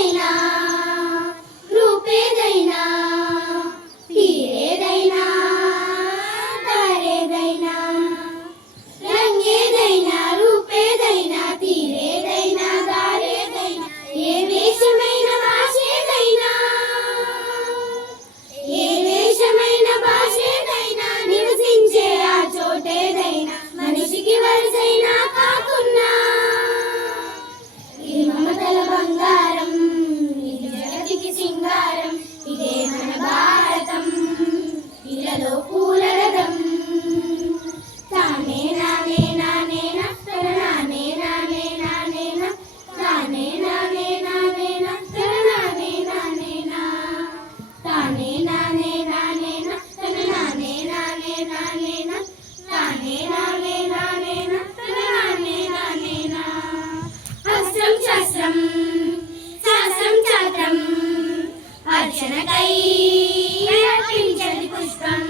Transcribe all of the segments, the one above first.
రూపేదైనా రూపేదైనా తీరేదైనా దారేదైనా రంగేదైనా రూపేదైనా తీరేదైనా దారేదైనా ఏ వేషమైన భాషేదైనా ఏ వేషమైన భాషేదైనా నివసించే ఆ చోటేదైనా మనిషికి వరుసైనా కాకున్నా ఇది మమతల బంగారం ఇది జగతికి సింగారం ఇదే మన భారతం ఇళ్ళలో పూల రథం తానే నానే నానే నత్తన నానే నానే నానే నా తానే నానే నానే నత్తన నానే నానే నా తానే నానే నానే నత్తన నానే నానే నానే నా తానే నానే నానే నత్తన నానే నానే నా అస్త్రం శాస్త్రం శాస్త్రం చాత్రం అర్చనకై అర్పించది పుష్పం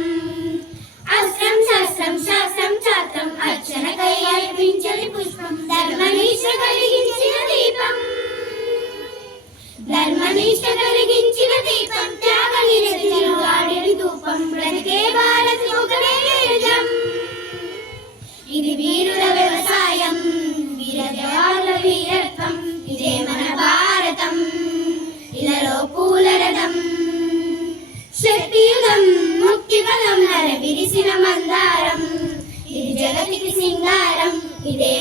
అస్త్రం శాస్త్రం శాస్త్రం చాత్రం అర్చనకై అర్పించది పుష్పం ధర్మనిష్ట కలిగించిన దీపం ధర్మనిష్ట కలిగించిన దీపం త్యాగ నిరతిలో ఆడిన ధూపం బ్రతికే భారత్ ఒకటే నిజం ఇది వీరుల వ్యవసాయం వీర జవాన్ల వీరత్వం ఇదే మన భారతం ఇలలో పూల రథం శక్తియుగం ముక్తి బలం నర విరిసిన మందారం ఇది జగతికి సింగారం ఇదే